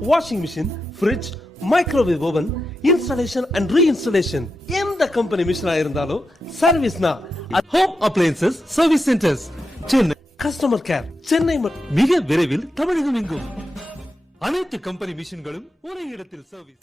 washing machine, fridge, microwave oven, installation and reinstallation. எந்த company மிஷினா இருந்தாலும் சர்வீஸ்னா home appliances service centres Chennai. Customer care Chennai மிக விரைவில் தமிழகம் எங்கும். அனைத்து கம்பெனி மிஷின்களும் ஒரே இடத்தில் சர்வீஸ்.